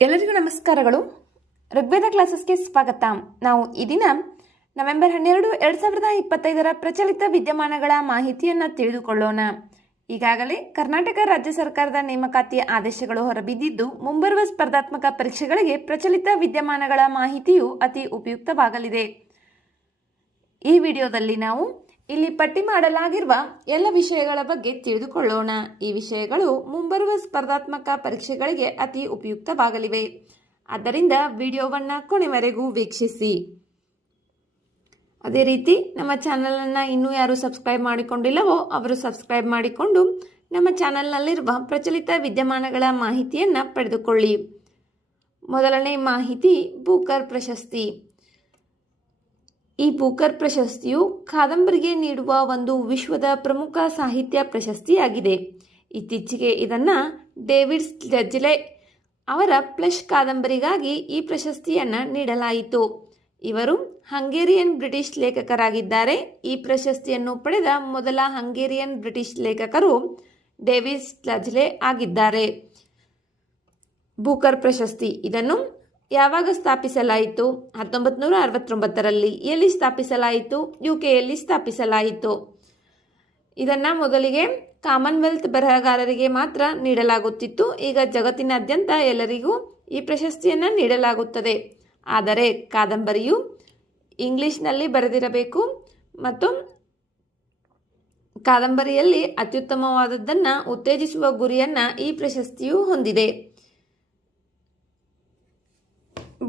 ಎಲ್ಲರಿಗೂ ನಮಸ್ಕಾರಗಳು. ಋಗ್ವೇದ ಕ್ಲಾಸಸ್ಗೆ ಸ್ವಾಗತ. ನಾವು ಈ ದಿನ ನವೆಂಬರ್ 12, 2025 ಪ್ರಚಲಿತ ವಿದ್ಯಮಾನಗಳ ಮಾಹಿತಿಯನ್ನು ತಿಳಿದುಕೊಳ್ಳೋಣ. ಈಗಾಗಲೇ ಕರ್ನಾಟಕ ರಾಜ್ಯ ಸರ್ಕಾರದ ನೇಮಕಾತಿ ಆದೇಶಗಳು ಹೊರಬಿದ್ದಿದ್ದು, ಮುಂಬರುವ ಸ್ಪರ್ಧಾತ್ಮಕ ಪರೀಕ್ಷೆಗಳಿಗೆ ಪ್ರಚಲಿತ ವಿದ್ಯಮಾನಗಳ ಮಾಹಿತಿಯು ಅತಿ ಉಪಯುಕ್ತವಾಗಲಿದೆ. ಈ ವಿಡಿಯೋದಲ್ಲಿ ನಾವು ಇಲ್ಲಿ ಪಟ್ಟಿ ಮಾಡಲಾಗಿರುವ ಎಲ್ಲ ವಿಷಯಗಳ ಬಗ್ಗೆ ತಿಳಿದುಕೊಳ್ಳೋಣ. ಈ ವಿಷಯಗಳು ಮುಂಬರುವ ಸ್ಪರ್ಧಾತ್ಮಕ ಪರೀಕ್ಷೆಗಳಿಗೆ ಅತಿ ಉಪಯುಕ್ತವಾಗಲಿವೆ. ಆದ್ದರಿಂದ ವಿಡಿಯೋವನ್ನು ಕೊನೆವರೆಗೂ ವೀಕ್ಷಿಸಿ. ಅದೇ ರೀತಿ ನಮ್ಮ ಚಾನಲನ್ನು ಇನ್ನೂ ಯಾರು ಸಬ್ಸ್ಕ್ರೈಬ್ ಮಾಡಿಕೊಂಡಿಲ್ಲವೋ ಅವರು ಸಬ್ಸ್ಕ್ರೈಬ್ ಮಾಡಿಕೊಂಡು ನಮ್ಮ ಚಾನಲ್ನಲ್ಲಿರುವ ಪ್ರಚಲಿತ ವಿದ್ಯಮಾನಗಳ ಮಾಹಿತಿಯನ್ನು ಪಡೆದುಕೊಳ್ಳಿ. ಮೊದಲನೇ ಮಾಹಿತಿ ಬೂಕರ್ ಪ್ರಶಸ್ತಿ. ಈ ಬೂಕರ್ ಪ್ರಶಸ್ತಿಯು ಕಾದಂಬರಿಗೆ ನೀಡುವ ಒಂದು ವಿಶ್ವದ ಪ್ರಮುಖ ಸಾಹಿತ್ಯ ಪ್ರಶಸ್ತಿಯಾಗಿದೆ. ಇತ್ತೀಚೆಗೆ ಇದನ್ನು ಡೇವಿಡ್ ಸ್ಲೆಜ್ಲೆ ಅವರ ಫ್ಲೆಶ್ ಕಾದಂಬರಿಗಾಗಿ ಈ ಪ್ರಶಸ್ತಿಯನ್ನು ನೀಡಲಾಯಿತು. ಇವರು ಹಂಗೇರಿಯನ್ ಬ್ರಿಟಿಷ್ ಲೇಖಕರಾಗಿದ್ದಾರೆ. ಈ ಪ್ರಶಸ್ತಿಯನ್ನು ಪಡೆದ ಮೊದಲ ಹಂಗೇರಿಯನ್ ಬ್ರಿಟಿಷ್ ಲೇಖಕರು ಡೇವಿಡ್ ಸ್ಲೆಜ್ಲೆ ಆಗಿದ್ದಾರೆ. ಬೂಕರ್ ಪ್ರಶಸ್ತಿ ಇದನ್ನು ಯಾವಾಗ ಸ್ಥಾಪಿಸಲಾಯಿತು? 1969ರಲ್ಲಿ. ಎಲ್ಲಿ ಸ್ಥಾಪಿಸಲಾಯಿತು? ಯುಕೆಯಲ್ಲಿ ಸ್ಥಾಪಿಸಲಾಯಿತು. ಇದನ್ನು ಮೊದಲಿಗೆ ಕಾಮನ್ವೆಲ್ತ್ ಬರಹಗಾರರಿಗೆ ಮಾತ್ರ ನೀಡಲಾಗುತ್ತಿತ್ತು. ಈಗ ಜಗತ್ತಿನಾದ್ಯಂತ ಎಲ್ಲರಿಗೂ ಈ ಪ್ರಶಸ್ತಿಯನ್ನು ನೀಡಲಾಗುತ್ತದೆ. ಆದರೆ ಕಾದಂಬರಿಯು ಇಂಗ್ಲಿಷ್ನಲ್ಲಿ ಬರೆದಿರಬೇಕು ಮತ್ತು ಕಾದಂಬರಿಯಲ್ಲಿ ಅತ್ಯುತ್ತಮವಾದದ್ದನ್ನು ಉತ್ತೇಜಿಸುವ ಗುರಿಯನ್ನು ಈ ಪ್ರಶಸ್ತಿಯು ಹೊಂದಿದೆ.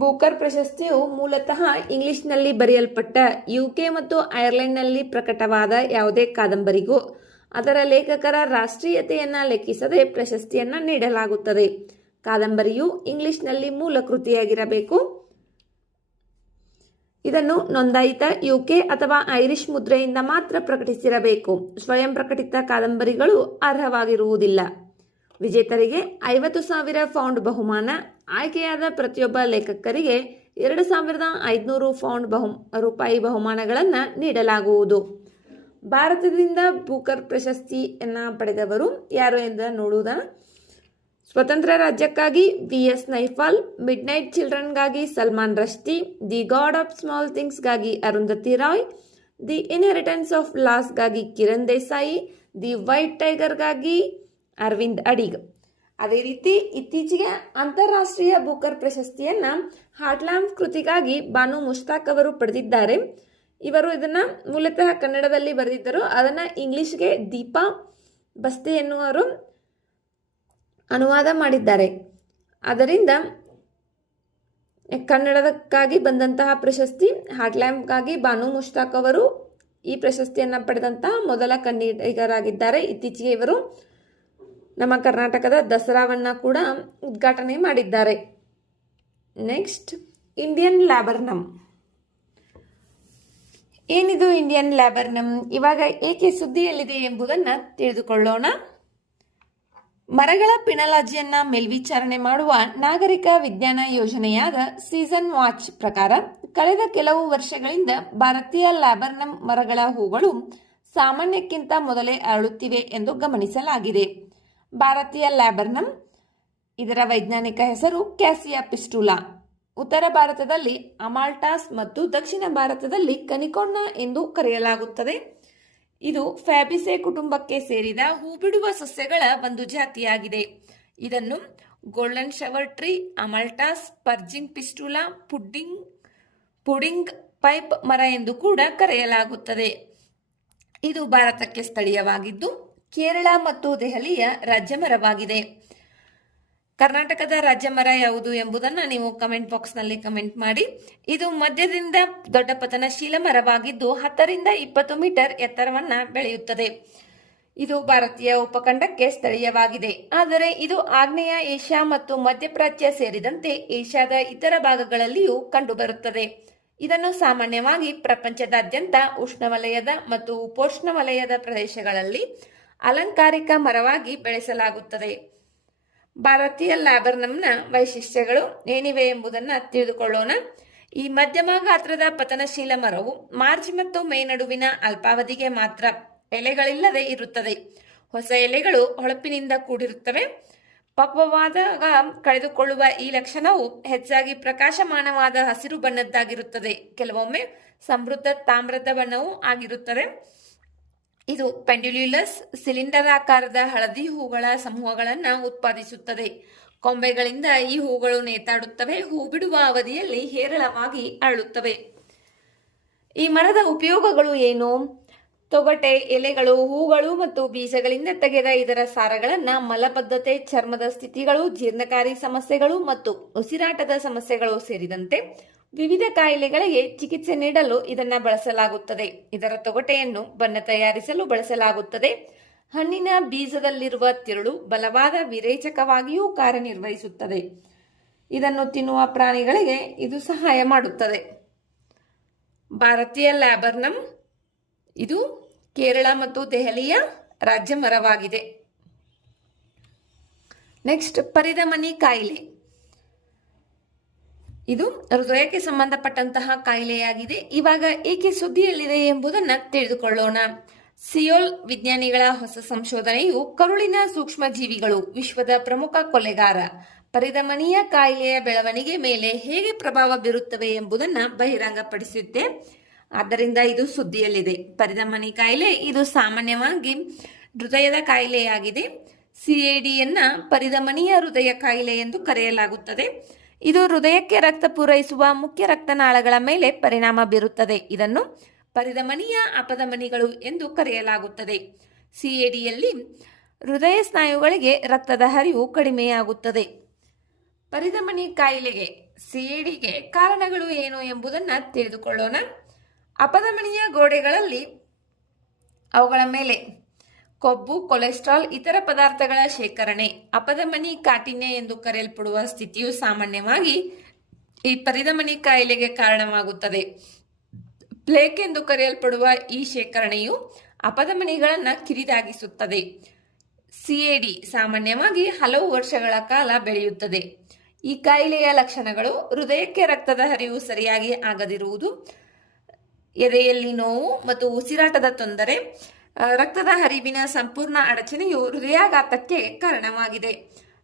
ಬೂಕರ್ ಪ್ರಶಸ್ತಿಯು ಮೂಲತಃ ಇಂಗ್ಲಿಷ್ನಲ್ಲಿ ಬರೆಯಲ್ಪಟ್ಟ ಯುಕೆ ಮತ್ತು ಐರ್ಲೆಂಡ್ನಲ್ಲಿ ಪ್ರಕಟವಾದ ಯಾವುದೇ ಕಾದಂಬರಿಗೂ ಅದರ ಲೇಖಕರ ರಾಷ್ಟ್ರೀಯತೆಯನ್ನು ಲೆಕ್ಕಿಸದೆ ಪ್ರಶಸ್ತಿಯನ್ನು ನೀಡಲಾಗುತ್ತದೆ. ಕಾದಂಬರಿಯು ಇಂಗ್ಲಿಷ್ನಲ್ಲಿ ಮೂಲ ಕೃತಿಯಾಗಿರಬೇಕು. ಇದನ್ನು ನೋಂದಾಯಿತ ಯುಕೆ ಅಥವಾ ಐರಿಷ್ ಮುದ್ರೆಯಿಂದ ಮಾತ್ರ ಪ್ರಕಟಿಸಿರಬೇಕು. ಸ್ವಯಂ ಪ್ರಕಟಿತ ಕಾದಂಬರಿಗಳು ಅರ್ಹವಾಗಿರುವುದಿಲ್ಲ. ವಿಜೇತರಿಗೆ 50,000 ಪೌಂಡ್ ಬಹುಮಾನ, ಆಯ್ಕೆಯಾದ ಪ್ರತಿಯೊಬ್ಬ ಲೇಖಕರಿಗೆ 2,500 ಪೌಂಡ್ ರೂಪಾಯಿ ಬಹುಮಾನಗಳನ್ನು ನೀಡಲಾಗುವುದು. ಭಾರತದಿಂದ ಬೂಕರ್ ಪ್ರಶಸ್ತಿಯನ್ನು ಪಡೆದವರು ಯಾರು ಎಂದು ನೋಡುವುದ? ಸ್ವತಂತ್ರ ರಾಜ್ಯಕ್ಕಾಗಿ VS ನೈಪಾಲ್, ಮಿಡ್ನೈಟ್ ಚಿಲ್ಡ್ರನ್ಗಾಗಿ Salman Rushdie, the god of small ಥಿಂಗ್ಸ್ಗಾಗಿ Arundhati Roy, the inheritance of ಲಾಸ್ಗಾಗಿ ಕಿರಣ್ ದೇಸಾಯಿ, ದಿ ವೈಟ್ ಟೈಗರ್ಗಾಗಿ ಅರವಿಂದ್ ಅಡಿಗ್. ಅದೇ ರೀತಿ ಇತ್ತೀಚೆಗೆ ಅಂತಾರಾಷ್ಟ್ರೀಯ ಬೂಕರ್ ಪ್ರಶಸ್ತಿಯನ್ನು ಹಾರ್ಟ್ಲ್ಯಾಂಡ್ ಕೃತಿಗಾಗಿ ಬಾನು ಮುಷ್ತಾಕ್ ಅವರು ಪಡೆದಿದ್ದಾರೆ. ಇವರು ಇದನ್ನು ಮೂಲತಃ ಕನ್ನಡದಲ್ಲಿ ಬರೆದಿದ್ದರು. ಅದನ್ನು ಇಂಗ್ಲಿಷ್ಗೆ ದೀಪಾ ಬಸ್ತೆ ಎನ್ನುವರು ಅನುವಾದ ಮಾಡಿದ್ದಾರೆ. ಅದರಿಂದ ಕನ್ನಡಕ್ಕಾಗಿ ಬಂದಂತಹ ಪ್ರಶಸ್ತಿ. ಹಾರ್ಟ್ಲ್ಯಾಂಡ್ಗಾಗಿ ಬಾನು ಮುಷ್ತಾಕ್ ಅವರು ಈ ಪ್ರಶಸ್ತಿಯನ್ನು ಪಡೆದಂತಹ ಮೊದಲ ಕನ್ನಡಿಗರಾಗಿದ್ದಾರೆ. ಇತ್ತೀಚೆಗೆ ಇವರು ನಮ್ಮ ಕರ್ನಾಟಕದ ದಸರಾವನ್ನು ಕೂಡ ಉದ್ಘಾಟನೆ ಮಾಡಿದ್ದಾರೆ. Next, Indian laburnum. ಏನಿದು ಇಂಡಿಯನ್ ಲ್ಯಾಬರ್ನಮ್? ಇವಾಗ ಏಕೆ ಸುದ್ದಿಯಲ್ಲಿದೆ ಎಂಬುದನ್ನು ತಿಳಿದುಕೊಳ್ಳೋಣ. ಮರಗಳ ಪಿನಲಾಜಿಯನ್ನು ಮೇಲ್ವಿಚಾರಣೆ ಮಾಡುವ ನಾಗರಿಕ ವಿಜ್ಞಾನ ಯೋಜನೆಯಾದ ಸೀಸನ್ ವಾಚ್ ಪ್ರಕಾರ ಕಳೆದ ಕೆಲವು ವರ್ಷಗಳಿಂದ ಭಾರತೀಯ ಲ್ಯಾಬರ್ನಮ್ ಮರಗಳ ಹೂಗಳು ಸಾಮಾನ್ಯಕ್ಕಿಂತ ಮೊದಲೇ ಅರಳುತ್ತಿವೆ ಎಂದು ಗಮನಿಸಲಾಗಿದೆ. ಭಾರತೀಯ ಲ್ಯಾಬರ್ನಮ್, ಇದರ ವೈಜ್ಞಾನಿಕ ಹೆಸರು ಕ್ಯಾಸಿಯಾ ಪಿಸ್ಟುಲಾ, ಉತ್ತರ ಭಾರತದಲ್ಲಿ ಅಮಾಲ್ಟಾಸ್ ಮತ್ತು ದಕ್ಷಿಣ ಭಾರತದಲ್ಲಿ ಕನಿಕೊನ್ನ ಎಂದು ಕರೆಯಲಾಗುತ್ತದೆ. ಇದು ಫ್ಯಾಬಿಸೆ ಕುಟುಂಬಕ್ಕೆ ಸೇರಿದ ಹೂಬಿಡುವ ಸಸ್ಯಗಳ ಒಂದು ಜಾತಿಯಾಗಿದೆ. ಇದನ್ನು golden shower tree, amaltas, purging fistula, pudding pipe ಮರ ಎಂದು ಕೂಡ ಕರೆಯಲಾಗುತ್ತದೆ. ಇದು ಭಾರತಕ್ಕೆ ಸ್ಥಳೀಯವಾಗಿದ್ದು ಕೇರಳ ಮತ್ತು ದೆಹಲಿಯ ರಾಜ್ಯ ಮರವಾಗಿದೆ. ಕರ್ನಾಟಕದ ರಾಜ್ಯ ಮರ ಯಾವುದು ಎಂಬುದನ್ನು ನೀವು ಕಮೆಂಟ್ ಬಾಕ್ಸ್ನಲ್ಲಿ ಕಮೆಂಟ್ ಮಾಡಿ. ಇದು ಮಧ್ಯದಿಂದ ದೊಡ್ಡ ಪತನಶೀಲ ಮರವಾಗಿದ್ದು 10ರಿಂದ 20 ಮೀಟರ್ ಎತ್ತರವನ್ನು ಬೆಳೆಯುತ್ತದೆ. ಇದು ಭಾರತೀಯ ಉಪಖಂಡಕ್ಕೆ ಸ್ಥಳೀಯವಾಗಿದೆ. ಆದರೆ ಇದು ಆಗ್ನೇಯ ಏಷ್ಯಾ ಮತ್ತು ಮಧ್ಯಪ್ರಾಚ್ಯ ಸೇರಿದಂತೆ ಏಷ್ಯಾದ ಇತರ ಭಾಗಗಳಲ್ಲಿಯೂ ಕಂಡುಬರುತ್ತದೆ. ಇದನ್ನು ಸಾಮಾನ್ಯವಾಗಿ ಪ್ರಪಂಚದಾದ್ಯಂತ ಉಷ್ಣವಲಯದ ಮತ್ತು ಉಪೋಷ್ಣವಲಯದ ಪ್ರದೇಶಗಳಲ್ಲಿ ಅಲಂಕಾರಿಕ ಮರವಾಗಿ ಬೆಳೆಸಲಾಗುತ್ತದೆ. ಭಾರತೀಯ ಲ್ಯಾಬರ್ನಮ್ನ ವೈಶಿಷ್ಟ್ಯಗಳು ಏನಿವೆ ಎಂಬುದನ್ನು ತಿಳಿದುಕೊಳ್ಳೋಣ. ಈ ಮಧ್ಯಮ ಗಾತ್ರದ ಪತನಶೀಲ ಮರವು ಮಾರ್ಚ್ ಮತ್ತು ಮೇ ನಡುವಿನ ಅಲ್ಪಾವಧಿಗೆ ಮಾತ್ರ ಎಲೆಗಳಿಲ್ಲದೆ ಇರುತ್ತದೆ. ಹೊಸ ಎಲೆಗಳು ಹೊಳಪಿನಿಂದ ಕೂಡಿರುತ್ತವೆ. ಪಕ್ವವಾದಾಗ ಕಳೆದುಕೊಳ್ಳುವ ಈ ಲಕ್ಷಣವು ಹೆಚ್ಚಾಗಿ ಪ್ರಕಾಶಮಾನವಾದ ಹಸಿರು ಬಣ್ಣದ್ದಾಗಿರುತ್ತದೆ. ಕೆಲವೊಮ್ಮೆ ಸಮೃದ್ಧ ತಾಮ್ರದ ಬಣ್ಣವೂ ಆಗಿರುತ್ತದೆ. ಇದು ಪೆಂಡ್ಯುಲ್ಯುಲಸ್ ಸಿಲಿಂಡರಾಕಾರದ ಹಳದಿ ಹೂಗಳ ಸಮೂಹಗಳನ್ನು ಉತ್ಪಾದಿಸುತ್ತದೆ. ಕೊಂಬೆಗಳಿಂದ ಈ ಹೂಗಳು ನೇತಾಡುತ್ತವೆ. ಹೂ ಬಿಡುವ ಅವಧಿಯಲ್ಲಿ ಹೇರಳವಾಗಿ ಅರಳುತ್ತವೆ. ಈ ಮರದ ಉಪಯೋಗಗಳು ಏನು? ತೊಗಟೆ, ಎಲೆಗಳು, ಹೂಗಳು ಮತ್ತು ಬೀಜಗಳಿಂದ ತೆಗೆದ ಇದರ ಸಾರಗಳನ್ನು ಮಲಬದ್ಧತೆ, ಚರ್ಮದ ಸ್ಥಿತಿಗಳು, ಜೀರ್ಣಕಾರಿ ಸಮಸ್ಯೆಗಳು ಮತ್ತು ಉಸಿರಾಟದ ಸಮಸ್ಯೆಗಳು ಸೇರಿದಂತೆ ವಿವಿಧ ಕಾಯಿಲೆಗಳಿಗೆ ಚಿಕಿತ್ಸೆ ನೀಡಲು ಇದನ್ನು ಬಳಸಲಾಗುತ್ತದೆ. ಇದರ ತೊಗಟೆಯನ್ನು ಬಣ್ಣ ತಯಾರಿಸಲು ಬಳಸಲಾಗುತ್ತದೆ. ಹಣ್ಣಿನ ಬೀಜದಲ್ಲಿರುವ ತಿರುಳು ಬಲವಾದ ವಿರೇಚಕವಾಗಿಯೂ ಕಾರ್ಯನಿರ್ವಹಿಸುತ್ತದೆ. ಇದನ್ನು ತಿನ್ನುವ ಪ್ರಾಣಿಗಳಿಗೆ ಇದು ಸಹಾಯ ಮಾಡುತ್ತದೆ. ಭಾರತೀಯ ಲ್ಯಾಬರ್ನಮ್ ಇದು ಕೇರಳ ಮತ್ತು ದೆಹಲಿಯ ರಾಜ್ಯ ಮರವಾಗಿದೆ. ನೆಕ್ಸ್ಟ್, ಪರಿಧಮನಿ ಕಾಯಿಲೆ. ಇದು ಹೃದಯಕ್ಕೆ ಸಂಬಂಧಪಟ್ಟಂತಹ ಕಾಯಿಲೆಯಾಗಿದೆ. ಇವಾಗ ಏಕೆ ಸುದ್ದಿಯಲ್ಲಿದೆ ಎಂಬುದನ್ನು ತಿಳಿದುಕೊಳ್ಳೋಣ. ಸಿಯೋಲ್ ವಿಜ್ಞಾನಿಗಳ ಹೊಸ ಸಂಶೋಧನೆಯು ಕರುಳಿನ ಸೂಕ್ಷ್ಮ ಜೀವಿಗಳು ವಿಶ್ವದ ಪ್ರಮುಖ ಕೊಲೆಗಾರ ಪರಿಧಮನಿಯ ಕಾಯಿಲೆಯ ಬೆಳವಣಿಗೆ ಮೇಲೆ ಹೇಗೆ ಪ್ರಭಾವ ಬೀರುತ್ತವೆ ಎಂಬುದನ್ನು ಬಹಿರಂಗಪಡಿಸುತ್ತೆ. ಆದ್ದರಿಂದ ಇದು ಸುದ್ದಿಯಲ್ಲಿದೆ. ಪರಿಧಮನಿ ಕಾಯಿಲೆ ಇದು ಸಾಮಾನ್ಯವಾಗಿ ಹೃದಯದ ಕಾಯಿಲೆಯಾಗಿದೆ. ಸಿಎಡಿಯನ್ನ ಪರಿಧಮನಿಯ ಹೃದಯ ಕಾಯಿಲೆ ಎಂದು ಕರೆಯಲಾಗುತ್ತದೆ. ಇದು ಹೃದಯಕ್ಕೆ ರಕ್ತ ಪೂರೈಸುವ ಮುಖ್ಯ ರಕ್ತನಾಳಗಳ ಮೇಲೆ ಪರಿಣಾಮ ಬೀರುತ್ತದೆ. ಇದನ್ನು ಪರಿಧಮನಿಯ ಅಪಧಮನಿಗಳು ಎಂದು ಕರೆಯಲಾಗುತ್ತದೆ. ಸಿಎಡಿಯಲ್ಲಿ ಹೃದಯ ಸ್ನಾಯುಗಳಿಗೆ ರಕ್ತದ ಹರಿವು ಕಡಿಮೆಯಾಗುತ್ತದೆ. ಪರಿಧಮನಿ ಕಾಯಿಲೆಗೆ ಸಿಎಡಿಗೆ ಕಾರಣಗಳು ಏನು ಎಂಬುದನ್ನು ತಿಳಿದುಕೊಳ್ಳೋಣ. ಅಪಧಮನಿಯ ಗೋಡೆಗಳಲ್ಲಿ ಅವುಗಳ ಮೇಲೆ ಕೊಬ್ಬು, ಕೊಲೆಸ್ಟ್ರಾಲ್, ಇತರ ಪದಾರ್ಥಗಳ ಶೇಖರಣೆ, ಅಪಧಮನಿ ಕಾಠಿಣ್ಯ ಎಂದು ಕರೆಯಲ್ಪಡುವ ಸ್ಥಿತಿಯು ಸಾಮಾನ್ಯವಾಗಿ ಈ ಪರಿಧಮನಿ ಕಾಯಿಲೆಗೆ ಕಾರಣವಾಗುತ್ತದೆ. ಪ್ಲೇಕ್ ಎಂದು ಕರೆಯಲ್ಪಡುವ ಈ ಶೇಖರಣೆಯು ಅಪಧಮನಿಗಳನ್ನು ಕಿರಿದಾಗಿಸುತ್ತದೆ. ಸಿಎಡಿ ಸಾಮಾನ್ಯವಾಗಿ ಹಲವು ವರ್ಷಗಳ ಕಾಲ ಬೆಳೆಯುತ್ತದೆ. ಈ ಕಾಯಿಲೆಯ ಲಕ್ಷಣಗಳು ಹೃದಯಕ್ಕೆ ರಕ್ತದ ಹರಿವು ಸರಿಯಾಗಿ ಆಗದಿರುವುದು, ಎದೆಯಲ್ಲಿ ನೋವು ಮತ್ತು ಉಸಿರಾಟದ ತೊಂದರೆ. ರಕ್ತದ ಹರಿವಿನ ಸಂಪೂರ್ಣ ಅಡಚಣೆಯು ಹೃದಯಾಘಾತಕ್ಕೆ ಕಾರಣವಾಗಿದೆ.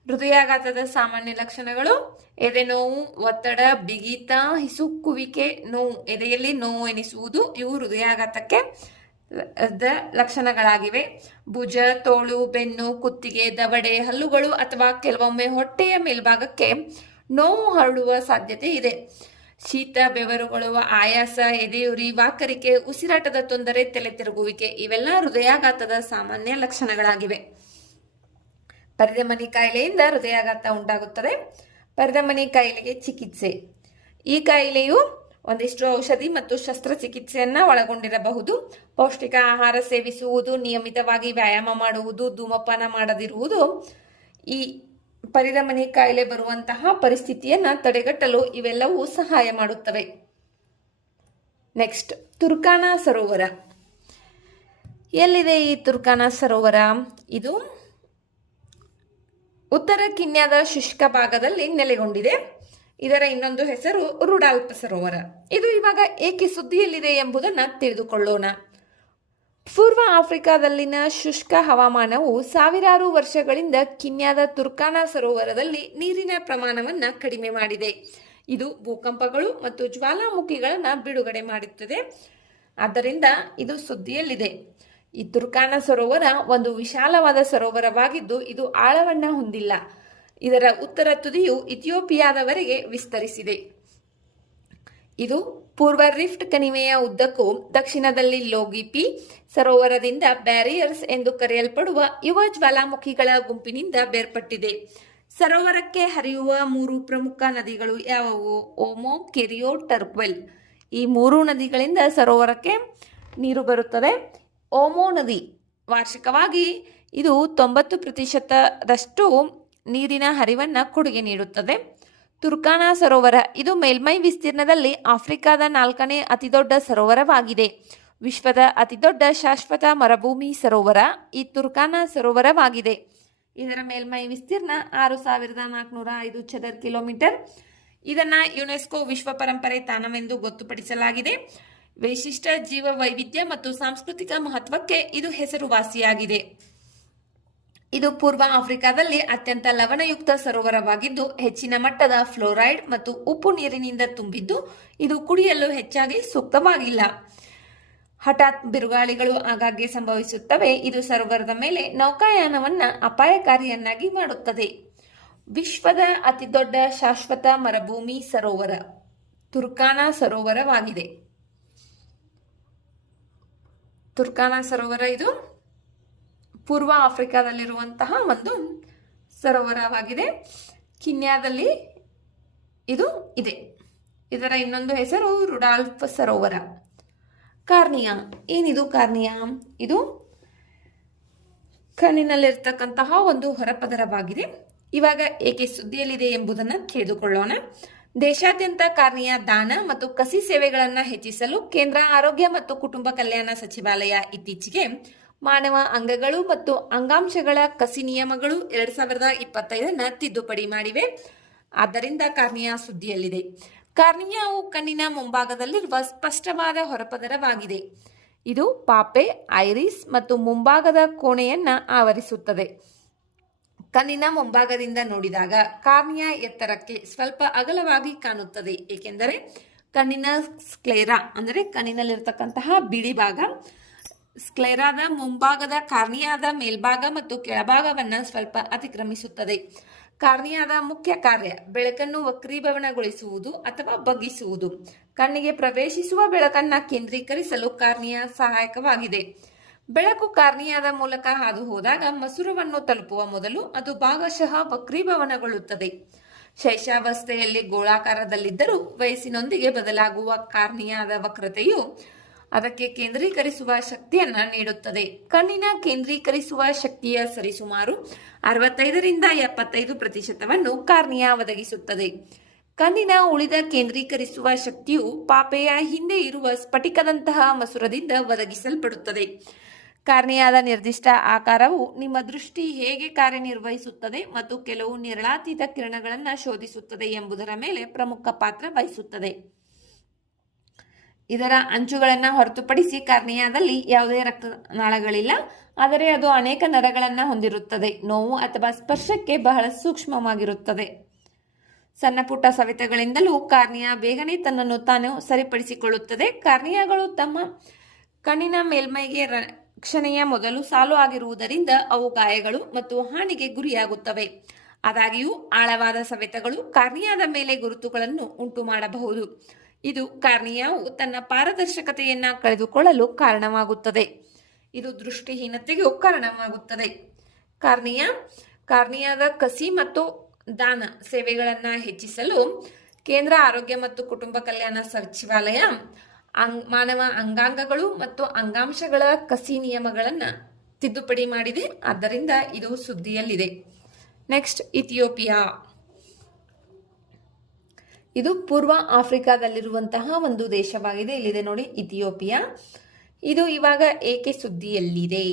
ಹೃದಯಾಘಾತದ ಸಾಮಾನ್ಯ ಲಕ್ಷಣಗಳು ಎದೆ ನೋವು, ಒತ್ತಡ, ಬಿಗಿತ, ಹಿಸುಕುವಿಕೆ, ನೋವು, ಎದೆಯಲ್ಲಿ ನೋವು ಎನಿಸುವುದು ಇವು ಹೃದಯಾಘಾತಕ್ಕೆ ಲಕ್ಷಣಗಳಾಗಿವೆ. ಭುಜ, ತೋಳು, ಬೆನ್ನು, ಕುತ್ತಿಗೆ, ದವಡೆ, ಹಲ್ಲುಗಳು ಅಥವಾ ಕೆಲವೊಮ್ಮೆ ಹೊಟ್ಟೆಯ ಮೇಲ್ಭಾಗಕ್ಕೆ ನೋವು ಹರಡುವ ಸಾಧ್ಯತೆ ಇದೆ. ಶೀತ, ಬೆವರುಗೊಳ್ಳುವ ಆಯಾಸ, ಎದೆಯುರಿ, ವಾಕರಿಕೆ, ಉಸಿರಾಟದ ತೊಂದರೆ, ತಲೆ ತಿರುಗುವಿಕೆ ಇವೆಲ್ಲ ಹೃದಯಾಘಾತದ ಸಾಮಾನ್ಯ ಲಕ್ಷಣಗಳಾಗಿವೆ. ಪರಿಧಮನಿ ಕಾಯಿಲೆಯಿಂದ ಹೃದಯಾಘಾತ ಉಂಟಾಗುತ್ತದೆ. ಪರಿಧಮನಿ ಕಾಯಿಲೆಗೆ ಚಿಕಿತ್ಸೆ. ಈ ಕಾಯಿಲೆಯು ಒಂದಿಷ್ಟು ಔಷಧಿ ಮತ್ತು ಶಸ್ತ್ರಚಿಕಿತ್ಸೆಯನ್ನು ಒಳಗೊಂಡಿರಬಹುದು. ಪೌಷ್ಟಿಕ ಆಹಾರ ಸೇವಿಸುವುದು, ನಿಯಮಿತವಾಗಿ ವ್ಯಾಯಾಮ ಮಾಡುವುದು, ಧೂಮಪಾನ ಮಾಡದಿರುವುದು ಈ ಪರಿಧಮನಿ ಕಾಯಿಲೆ ಬರುವಂತಹ ಪರಿಸ್ಥಿತಿಯನ್ನು ತಡೆಗಟ್ಟಲು ಇವೆಲ್ಲವೂ ಸಹಾಯ ಮಾಡುತ್ತವೆ. ನೆಕ್ಸ್ಟ್, ತುರ್ಕಾನಾ ಸರೋವರ. ಎಲ್ಲಿದೆ ಈ ತುರ್ಕಾನಾ ಸರೋವರ? ಇದು ಉತ್ತರ ಕೀನ್ಯಾದ ಶುಷ್ಕ ಭಾಗದಲ್ಲಿ ನೆಲೆಗೊಂಡಿದೆ. ಇದರ ಇನ್ನೊಂದು ಹೆಸರು ರುಡಾಲ್ಪ್ ಸರೋವರ. ಇದು ಇವಾಗ ಏಕೆ ಸುದ್ದಿಯಲ್ಲಿದೆ ಎಂಬುದನ್ನು ತಿಳಿದುಕೊಳ್ಳೋಣ. ಪೂರ್ವ ಆಫ್ರಿಕಾದಲ್ಲಿನ ಶುಷ್ಕ ಹವಾಮಾನವು ಸಾವಿರಾರು ವರ್ಷಗಳಿಂದ ಕೀನ್ಯಾದ ತುರ್ಕಾನಾ ಸರೋವರದಲ್ಲಿ ನೀರಿನ ಪ್ರಮಾಣವನ್ನು ಕಡಿಮೆ ಮಾಡಿದೆ. ಇದು ಭೂಕಂಪಗಳು ಮತ್ತು ಜ್ವಾಲಾಮುಖಿಗಳನ್ನು ಬಿಡುಗಡೆ ಮಾಡುತ್ತದೆ. ಆದ್ದರಿಂದ ಇದು ಸುದ್ದಿಯಲ್ಲಿದೆ. ಈ ತುರ್ಕಾನಾ ಸರೋವರ ಒಂದು ವಿಶಾಲವಾದ ಸರೋವರವಾಗಿದ್ದು ಇದು ಆಳವನ್ನು ಹೊಂದಿಲ್ಲ. ಇದರ ಉತ್ತರ ತುದಿಯು ಇಥಿಯೋಪಿಯಾದವರೆಗೆ ವಿಸ್ತರಿಸಿದೆ. ಇದು ಪೂರ್ವ ರಿಫ್ಟ್ ಕಣಿವೆಯ ಉದ್ದಕ್ಕೂ ದಕ್ಷಿಣದಲ್ಲಿ ಲೋಗಿಪಿ ಸರೋವರದಿಂದ ಬ್ಯಾರಿಯರ್ಸ್ ಎಂದು ಕರೆಯಲ್ಪಡುವ ಯುವ ಜ್ವಾಲಾಮುಖಿಗಳ ಗುಂಪಿನಿಂದ ಬೇರ್ಪಟ್ಟಿದೆ. ಸರೋವರಕ್ಕೆ ಹರಿಯುವ 3 ಪ್ರಮುಖ ನದಿಗಳು ಯಾವುವು? ಓಮೋ, ಕೆರಿಯೋ, ಟರ್ಕ್ವೆಲ್. ಈ 3 ನದಿಗಳಿಂದ ಸರೋವರಕ್ಕೆ ನೀರು ಬರುತ್ತದೆ. ಓಮೋ ನದಿ ವಾರ್ಷಿಕವಾಗಿ ಇದು 90% ನೀರಿನ ಹರಿವನ್ನು ಕೊಡುಗೆ ನೀಡುತ್ತದೆ. ತುರ್ಕಾನಾ ಸರೋವರ ಇದು ಮೇಲ್ಮೈ ವಿಸ್ತೀರ್ಣದಲ್ಲಿ ಆಫ್ರಿಕಾದ 4ನೇ ಅತಿದೊಡ್ಡ ಸರೋವರವಾಗಿದೆ. ವಿಶ್ವದ ಅತಿದೊಡ್ಡ ಶಾಶ್ವತ ಮರುಭೂಮಿ ಸರೋವರ ಈ ತುರ್ಕಾನಾ ಸರೋವರವಾಗಿದೆ. ಇದರ ಮೇಲ್ಮೈ ವಿಸ್ತೀರ್ಣ 6405 ಚದರ್ ಕಿಲೋಮೀಟರ್. ಇದನ್ನು ಯುನೆಸ್ಕೋ ವಿಶ್ವ ಪರಂಪರೆ ತಾಣವೆಂದು ಗೊತ್ತುಪಡಿಸಲಾಗಿದೆ. ವಿಶಿಷ್ಟ ಜೀವ ವೈವಿಧ್ಯ ಮತ್ತು ಸಾಂಸ್ಕೃತಿಕ ಮಹತ್ವಕ್ಕೆ ಇದು ಹೆಸರುವಾಸಿಯಾಗಿದೆ. ಇದು ಪೂರ್ವ ಆಫ್ರಿಕಾದಲ್ಲಿ ಅತ್ಯಂತ ಲವಣಯುಕ್ತ ಸರೋವರವಾಗಿದ್ದು ಹೆಚ್ಚಿನ ಮಟ್ಟದ ಫ್ಲೋರೈಡ್ ಮತ್ತು ಉಪ್ಪು ನೀರಿನಿಂದ ತುಂಬಿದ್ದು ಇದು ಕುಡಿಯಲು ಹೆಚ್ಚಾಗಿ ಸೂಕ್ತವಾಗಿಲ್ಲ. ಹಠಾತ್ ಬಿರುಗಾಳಿಗಳು ಆಗಾಗ್ಗೆ ಸಂಭವಿಸುತ್ತವೆ. ಇದು ಸರೋವರದ ಮೇಲೆ ನೌಕಾಯಾನವನ್ನ ಅಪಾಯಕಾರಿಯನ್ನಾಗಿ ಮಾಡುತ್ತದೆ. ವಿಶ್ವದ ಅತಿದೊಡ್ಡ ಶಾಶ್ವತ ಮರುಭೂಮಿ ಸರೋವರ ತುರ್ಕಾನಾ ಸರೋವರವಾಗಿದೆ. ತುರ್ಕಾನಾ ಸರೋವರ ಇದು ಪೂರ್ವ ಆಫ್ರಿಕಾದಲ್ಲಿರುವಂತಹ ಒಂದು ಸರೋವರವಾಗಿದೆ. ಕಿನ್ಯಾದಲ್ಲಿ ಇದು ಇದೆ. ಇದರ ಇನ್ನೊಂದು ಹೆಸರು ರುಡಾಲ್ಫ್ ಸರೋವರ. ಕಾರ್ನಿಯಾ, ಏನಿದು ಕಾರ್ನಿಯಾ? ಇದು ಕಣ್ಣಿನಲ್ಲಿರ್ತಕ್ಕಂತಹ ಒಂದು ಹೊರಪದರವಾಗಿದೆ. ಇವಾಗ ಏಕೆ ಸುದ್ದಿಯಲ್ಲಿದೆ ಎಂಬುದನ್ನು ತಿಳಿದುಕೊಳ್ಳೋಣ. ದೇಶಾದ್ಯಂತ ಕಾರ್ನಿಯಾ ದಾನ ಮತ್ತು ಕಸಿ ಸೇವೆಗಳನ್ನು ಹೆಚ್ಚಿಸಲು ಕೇಂದ್ರ ಆರೋಗ್ಯ ಮತ್ತು ಕುಟುಂಬ ಕಲ್ಯಾಣ ಸಚಿವಾಲಯ ಇತ್ತೀಚೆಗೆ ಮಾನವ ಅಂಗಗಳು ಮತ್ತು ಅಂಗಾಂಶಗಳ ಕಸಿ ನಿಯಮಗಳು 2025 ತಿದ್ದುಪಡಿ ಮಾಡಿವೆ. ಆದ್ದರಿಂದ ಕಾರ್ನಿಯಾ ಸುದ್ದಿಯಲ್ಲಿದೆ. ಕಾರ್ನಿಯಾವು ಕಣ್ಣಿನ ಮುಂಭಾಗದಲ್ಲಿರುವ ಸ್ಪಷ್ಟವಾದ ಹೊರಪದರವಾಗಿದೆ. ಇದು ಪಾಪೆ, ಐರಿಸ್ ಮತ್ತು ಮುಂಭಾಗದ ಕೋಣೆಯನ್ನ ಆವರಿಸುತ್ತದೆ. ಕಣ್ಣಿನ ಮುಂಭಾಗದಿಂದ ನೋಡಿದಾಗ ಕಾರ್ನಿಯಾ ಎತ್ತರಕ್ಕೆ ಸ್ವಲ್ಪ ಅಗಲವಾಗಿ ಕಾಣುತ್ತದೆ, ಏಕೆಂದರೆ ಕಣ್ಣಿನ ಸ್ಕ್ಲೇರಾ ಅಂದರೆ ಕಣ್ಣಿನಲ್ಲಿರ್ತಕ್ಕಂತಹ ಬಿಳಿ ಭಾಗ ಸ್ಕ್ಲೇರಾದ ಮುಂಭಾಗದ ಕಾರ್ನಿಯಾದ ಮೇಲ್ಭಾಗ ಮತ್ತು ಕೆಳಭಾಗವನ್ನು ಸ್ವಲ್ಪ ಅತಿಕ್ರಮಿಸುತ್ತದೆ. ಕಾರ್ನಿಯಾದ ಮುಖ್ಯ ಕಾರ್ಯ ಬೆಳಕನ್ನು ವಕ್ರೀಭವನಗೊಳಿಸುವುದು ಅಥವಾ ಬಗ್ಗಿಸುವುದು. ಕಣ್ಣಿಗೆ ಪ್ರವೇಶಿಸುವ ಬೆಳಕನ್ನು ಕೇಂದ್ರೀಕರಿಸಲು ಕಾರ್ನಿಯಾ ಸಹಾಯಕವಾಗಿದೆ. ಬೆಳಕು ಕಾರ್ನಿಯಾದ ಮೂಲಕ ಹಾದು ಹೋದಾಗ ಮಸೂರವನ್ನು ತಲುಪುವ ಮೊದಲು ಅದು ಭಾಗಶಃ ವಕ್ರೀಭವನಗೊಳ್ಳುತ್ತದೆ. ಶೈಶಾವಸ್ಥೆಯಲ್ಲಿ ಗೋಳಾಕಾರದಲ್ಲಿದ್ದರೂ ವಯಸ್ಸಿನೊಂದಿಗೆ ಬದಲಾಗುವ ಕಾರ್ನಿಯಾದ ವಕ್ರತೆಯು ಅದಕ್ಕೆ ಕೇಂದ್ರೀಕರಿಸುವ ಶಕ್ತಿಯನ್ನ ನೀಡುತ್ತದೆ. ಕಣ್ಣಿನ ಕೇಂದ್ರೀಕರಿಸುವ ಶಕ್ತಿಯ ಸರಿಸುಮಾರು 65-75% ಕಾರ್ನಿಯಾ ಒದಗಿಸುತ್ತದೆ. ಕಣ್ಣಿನ ಉಳಿದ ಕೇಂದ್ರೀಕರಿಸುವ ಶಕ್ತಿಯು ಪಾಪೆಯ ಹಿಂದೆ ಇರುವ ಸ್ಫಟಿಕದಂತಹ ಮಸೂರದಿಂದ ಒದಗಿಸಲ್ಪಡುತ್ತದೆ. ಕಾರ್ನಿಯಾದ ನಿರ್ದಿಷ್ಟ ಆಕಾರವು ನಿಮ್ಮ ದೃಷ್ಟಿ ಹೇಗೆ ಕಾರ್ಯನಿರ್ವಹಿಸುತ್ತದೆ ಮತ್ತು ಕೆಲವು ನೇರಳಾತೀತ ಕಿರಣಗಳನ್ನು ಶೋಧಿಸುತ್ತದೆ ಎಂಬುದರ ಮೇಲೆ ಪ್ರಮುಖ ಪಾತ್ರ ವಹಿಸುತ್ತದೆ. ಇದರ ಅಂಚುಗಳನ್ನು ಹೊರತುಪಡಿಸಿ ಕಾರ್ನಿಯಾದಲ್ಲಿ ಯಾವುದೇ ರಕ್ತನಾಳಗಳಿಲ್ಲ, ಆದರೆ ಅದು ಅನೇಕ ನರಗಳನ್ನು ಹೊಂದಿರುತ್ತದೆ. ನೋವು ಅಥವಾ ಸ್ಪರ್ಶಕ್ಕೆ ಬಹಳ ಸೂಕ್ಷ್ಮವಾಗಿರುತ್ತದೆ. ಸಣ್ಣ ಪುಟ್ಟ ಸವೆತಗಳಿಂದಲೂ ಕಾರ್ನಿಯಾ ಬೇಗನೆ ತನ್ನನ್ನು ತಾನು ಸರಿಪಡಿಸಿಕೊಳ್ಳುತ್ತದೆ. ಕಾರ್ನಿಯಾಗಳು ತಮ್ಮ ಕಣ್ಣಿನ ಮೇಲ್ಮೈಗೆ ರಕ್ಷಣೆಯ ಮೊದಲು ಸಾಲು ಆಗಿರುವುದರಿಂದ ಅವು ಗಾಯಗಳು ಮತ್ತು ಹಾನಿಗೆ ಗುರಿಯಾಗುತ್ತವೆ. ಆದಾಗ್ಯೂ ಆಳವಾದ ಸವೆತಗಳು ಕಾರ್ನಿಯಾದ ಮೇಲೆ ಗುರುತುಗಳನ್ನು ಉಂಟು ಮಾಡಬಹುದು. ಇದು ಕಾರ್ನಿಯಾವು ತನ್ನ ಪಾರದರ್ಶಕತೆಯನ್ನು ಕಳೆದುಕೊಳ್ಳಲು ಕಾರಣವಾಗುತ್ತದೆ. ಇದು ದೃಷ್ಟಿಹೀನತೆಗೂ ಕಾರಣವಾಗುತ್ತದೆ. ಕಾರ್ನಿಯಾದ ಕಸಿ ಮತ್ತು ದಾನ ಸೇವೆಗಳನ್ನು ಹೆಚ್ಚಿಸಲು ಕೇಂದ್ರ ಆರೋಗ್ಯ ಮತ್ತು ಕುಟುಂಬ ಕಲ್ಯಾಣ ಸಚಿವಾಲಯ ಮಾನವ ಅಂಗಾಂಗಗಳು ಮತ್ತು ಅಂಗಾಂಶಗಳ ಕಸಿ ನಿಯಮಗಳನ್ನು ತಿದ್ದುಪಡಿ ಮಾಡಿದೆ. ಆದ್ದರಿಂದ ಇದು ಸುದ್ದಿಯಲ್ಲಿದೆ. Next, Ethiopia. ಇದು ಪೂರ್ವ ಆಫ್ರಿಕಾದಲ್ಲಿರುವಂತಹ ಒಂದು ದೇಶವಾಗಿದೆ. ಇಲ್ಲಿದೆ ನೋಡಿ ಇಥಿಯೋಪಿಯಾ. ಇದು ಇವಾಗ ಏಕೆ ಸುದ್ದಿಯಲ್ಲಿದೆ?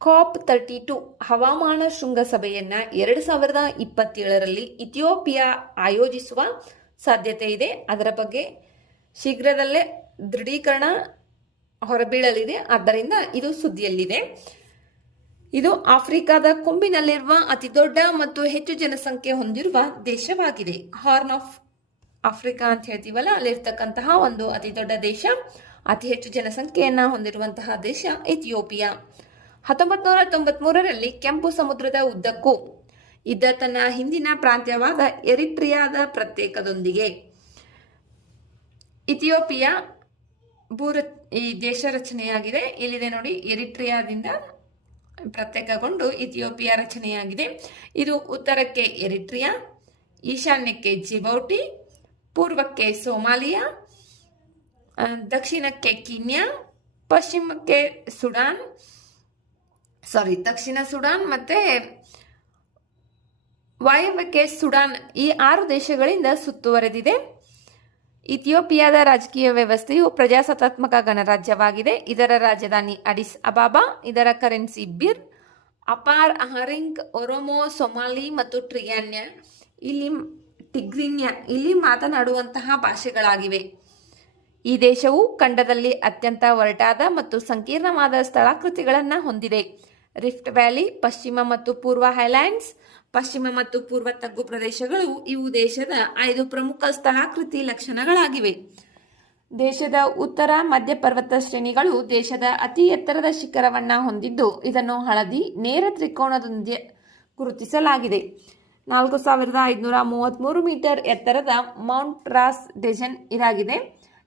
COP32 ಹವಾಮಾನ ಶೃಂಗಸಭೆಯನ್ನ 2027ರಲ್ಲಿ ಇಥಿಯೋಪಿಯಾ ಆಯೋಜಿಸುವ ಸಾಧ್ಯತೆ ಇದೆ. ಅದರ ಬಗ್ಗೆ ಶೀಘ್ರದಲ್ಲೇ ದೃಢೀಕರಣ ಹೊರಬೀಳಲಿದೆ. ಆದ್ದರಿಂದ ಇದು ಸುದ್ದಿಯಲ್ಲಿದೆ. ಇದು ಆಫ್ರಿಕಾದ ಕೊಂಬಿನಲ್ಲಿರುವ ಅತಿ ದೊಡ್ಡ ಮತ್ತು ಹೆಚ್ಚು ಜನಸಂಖ್ಯೆ ಹೊಂದಿರುವ ದೇಶವಾಗಿದೆ. ಹಾರ್ನ್ ಆಫ್ ಆಫ್ರಿಕಾ ಅಂತ ಹೇಳ್ತೀವಲ್ಲ, ಅಲ್ಲಿರ್ತಕ್ಕಂತಹ ಒಂದು ಅತಿ ದೊಡ್ಡ ದೇಶ, ಅತಿ ಹೆಚ್ಚು ಜನಸಂಖ್ಯೆಯನ್ನ ಹೊಂದಿರುವಂತಹ ದೇಶ ಇಥಿಯೋಪಿಯಾ. 1993ರಲ್ಲಿ ಕೆಂಪು ಸಮುದ್ರದ ಉದ್ದಕ್ಕೂ ಇದ್ದ ತನ್ನ ಹಿಂದಿನ ಪ್ರಾಂತ್ಯವಾದ ಎರಿಟ್ರಿಯಾದ ಪ್ರತ್ಯೇಕದೊಂದಿಗೆ ಇಥಿಯೋಪಿಯಾ ಈ ದೇಶ ರಚನೆಯಾಗಿದೆ. ಇಲ್ಲಿದೆ ನೋಡಿ, ಎರಿಟ್ರಿಯಾದಿಂದ ಪ್ರತ್ಯೇಕಗೊಂಡು ಇಥಿಯೋಪಿಯಾ ರಚನೆಯಾಗಿದೆ. ಇದು ಉತ್ತರಕ್ಕೆ ಎರಿಟ್ರಿಯಾ, ಈಶಾನ್ಯಕ್ಕೆ ಜಿಬೌಟಿ, ಪೂರ್ವಕ್ಕೆ ಸೋಮಾಲಿಯಾ, ದಕ್ಷಿಣಕ್ಕೆ ಕೀನ್ಯಾ, ಪಶ್ಚಿಮಕ್ಕೆ ದಕ್ಷಿಣ ಸುಡಾನ್ ಮತ್ತೆ ವಾಯವ್ಯಕ್ಕೆ ಸುಡಾನ್, ಈ 6 ದೇಶಗಳಿಂದ ಸುತ್ತುವರೆದಿದೆ. ಇಥಿಯೋಪಿಯಾದ ರಾಜಕೀಯ ವ್ಯವಸ್ಥೆಯು ಪ್ರಜಾಸತ್ತಾತ್ಮಕ ಗಣರಾಜ್ಯವಾಗಿದೆ. ಇದರ ರಾಜಧಾನಿ ಅಡಿಸ್ ಅಬಾಬಾ. ಇದರ ಕರೆನ್ಸಿ ಬಿರ್. ಅಪಾರ್, ಅಹರಿಂಗ್, ಒರೋಮೋ, ಸೊಮಾಲಿ ಮತ್ತು ಟಿಗ್ರಿನ್ಯಾ ಇಲ್ಲಿ ಮಾತನಾಡುವಂತಹ ಭಾಷೆಗಳಾಗಿವೆ. ಈ ದೇಶವು ಖಂಡದಲ್ಲಿ ಅತ್ಯಂತ ಒರಟಾದ ಮತ್ತು ಸಂಕೀರ್ಣವಾದ ಸ್ಥಳಾಕೃತಿಗಳನ್ನು ಹೊಂದಿದೆ. ರಿಫ್ಟ್ ವ್ಯಾಲಿ, ಪಶ್ಚಿಮ ಮತ್ತು ಪೂರ್ವ ಹೈಲ್ಯಾಂಡ್ಸ್, ಪಶ್ಚಿಮ ಮತ್ತು ಪೂರ್ವ ತಗ್ಗು ಪ್ರದೇಶಗಳು ಇವು ದೇಶದ 5 ಪ್ರಮುಖ ಸ್ಥಳಾಕೃತಿ ಲಕ್ಷಣಗಳಾಗಿವೆ. ದೇಶದ ಉತ್ತರ ಮಧ್ಯ ಪರ್ವತ ಶ್ರೇಣಿಗಳು ದೇಶದ ಅತಿ ಎತ್ತರದ ಶಿಖರವನ್ನ ಹೊಂದಿದ್ದು ಇದನ್ನು ಹಳದಿ ನೇರ ತ್ರಿಕೋನದೊಂದಿಗೆ ಗುರುತಿಸಲಾಗಿದೆ. 4533 ಮೀಟರ್ ಎತ್ತರದ ಮೌಂಟ್ ರಾಸ್ ಡೆಜನ್ ಇದಾಗಿದೆ.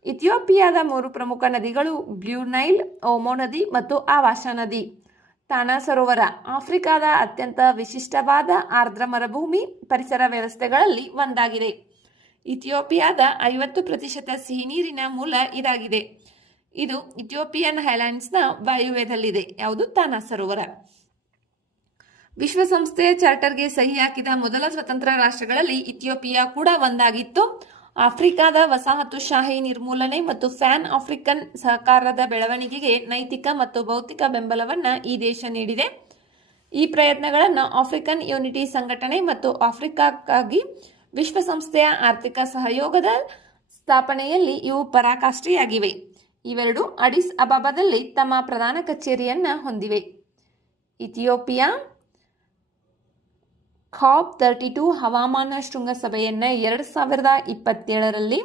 ಇಥಿಯೋಪಿಯಾದ 3 ಪ್ರಮುಖ ನದಿಗಳು ಬ್ಲೂ ನೈಲ್, ಓಮೋ ನದಿ ಮತ್ತು ಆವಾಶ ನದಿ. ತಾನಾ ಸರೋವರ ಆಫ್ರಿಕಾದ ಅತ್ಯಂತ ವಿಶಿಷ್ಟವಾದ ಆರ್ದ್ರ ಮರುಭೂಮಿ ಪರಿಸರ ವ್ಯವಸ್ಥೆಗಳಲ್ಲಿ ಒಂದಾಗಿದೆ. ಇಥಿಯೋಪಿಯಾದ 50% ಸಿಹಿ ನೀರಿನ ಮೂಲ ಇದಾಗಿದೆ. ಇದು ಇಥಿಯೋಪಿಯನ್ ಹೈಲ್ಯಾಂಡ್ಸ್ನ ವಾಯುವ್ಯದಲ್ಲಿದೆ. ಯಾವುದು? ತಾನಾ ಸರೋವರ. ವಿಶ್ವಸಂಸ್ಥೆಯ ಚಾರ್ಟರ್ಗೆ ಸಹಿ ಹಾಕಿದ ಮೊದಲ ಸ್ವತಂತ್ರ ರಾಷ್ಟ್ರಗಳಲ್ಲಿ ಇಥಿಯೋಪಿಯಾ ಕೂಡ ಒಂದಾಗಿತ್ತು. ಆಫ್ರಿಕಾದ ವಸಾಹತುಶಾಹಿ ನಿರ್ಮೂಲನೆ ಮತ್ತು ಪ್ಯಾನ್ ಆಫ್ರಿಕನ್ ಸಹಕಾರದ ಬೆಳವಣಿಗೆಗೆ ನೈತಿಕ ಮತ್ತು ಭೌತಿಕ ಬೆಂಬಲವನ್ನು ಈ ದೇಶ ನೀಡಿದೆ. ಈ ಪ್ರಯತ್ನಗಳನ್ನು ಆಫ್ರಿಕನ್ ಯೂನಿಟಿ ಸಂಘಟನೆ ಮತ್ತು ಆಫ್ರಿಕಾಕ್ಕಾಗಿ ವಿಶ್ವಸಂಸ್ಥೆಯ ಆರ್ಥಿಕ ಸಹಯೋಗದ ಸ್ಥಾಪನೆಯಲ್ಲಿ ಇವು ಪರಾಕಾಷ್ಠೆಯಾಗಿವೆ. ಇವೆರಡು ಅಡಿಸ್ ಅಬಾಬಾದಲ್ಲಿ ತಮ್ಮ ಪ್ರಧಾನ ಕಚೇರಿಯನ್ನು ಹೊಂದಿವೆ. ಇಥಿಯೋಪಿಯಾ COP32 ಹವಾಮಾನ ಶೃಂಗಸಭೆಯನ್ನು 2027ರಲ್ಲಿ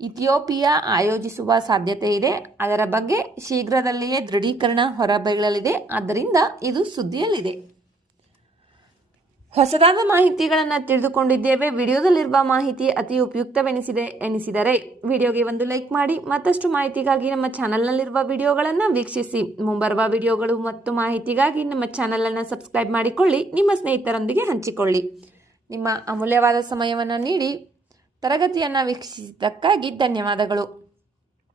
ಇಥಿಯೋಪಿಯಾ ಆಯೋಜಿಸುವ ಸಾಧ್ಯತೆ ಇದೆ. ಅದರ ಬಗ್ಗೆ ಶೀಘ್ರದಲ್ಲಿಯೇ ದೃಢೀಕರಣ ಹೊರಬೀಳಲಿದೆ. ಆದ್ದರಿಂದ ಇದು ಸುದ್ದಿಯಲ್ಲಿದೆ. ಹೊಸದಾದ ಮಾಹಿತಿಗಳನ್ನು ತಿಳಿದುಕೊಂಡಿದ್ದೇವೆ. ವಿಡಿಯೋದಲ್ಲಿರುವ ಮಾಹಿತಿ ಅತಿ ಉಪಯುಕ್ತವೆನಿಸಿದರೆ ವಿಡಿಯೋಗೆ ಒಂದು ಲೈಕ್ ಮಾಡಿ. ಮತ್ತಷ್ಟು ಮಾಹಿತಿಗಾಗಿ ನಮ್ಮ ಚಾನಲ್ನಲ್ಲಿರುವ ವಿಡಿಯೋಗಳನ್ನು ವೀಕ್ಷಿಸಿ. ಮುಂಬರುವ ವಿಡಿಯೋಗಳು ಮತ್ತು ಮಾಹಿತಿಗಾಗಿ ನಮ್ಮ ಚಾನಲನ್ನು ಸಬ್ಸ್ಕ್ರೈಬ್ ಮಾಡಿಕೊಳ್ಳಿ. ನಿಮ್ಮ ಸ್ನೇಹಿತರೊಂದಿಗೆ ಹಂಚಿಕೊಳ್ಳಿ. ನಿಮ್ಮ ಅಮೂಲ್ಯವಾದ ಸಮಯವನ್ನು ನೀಡಿ ತರಗತಿಯನ್ನು ವೀಕ್ಷಿಸಿದ್ದಕ್ಕಾಗಿ ಧನ್ಯವಾದಗಳು.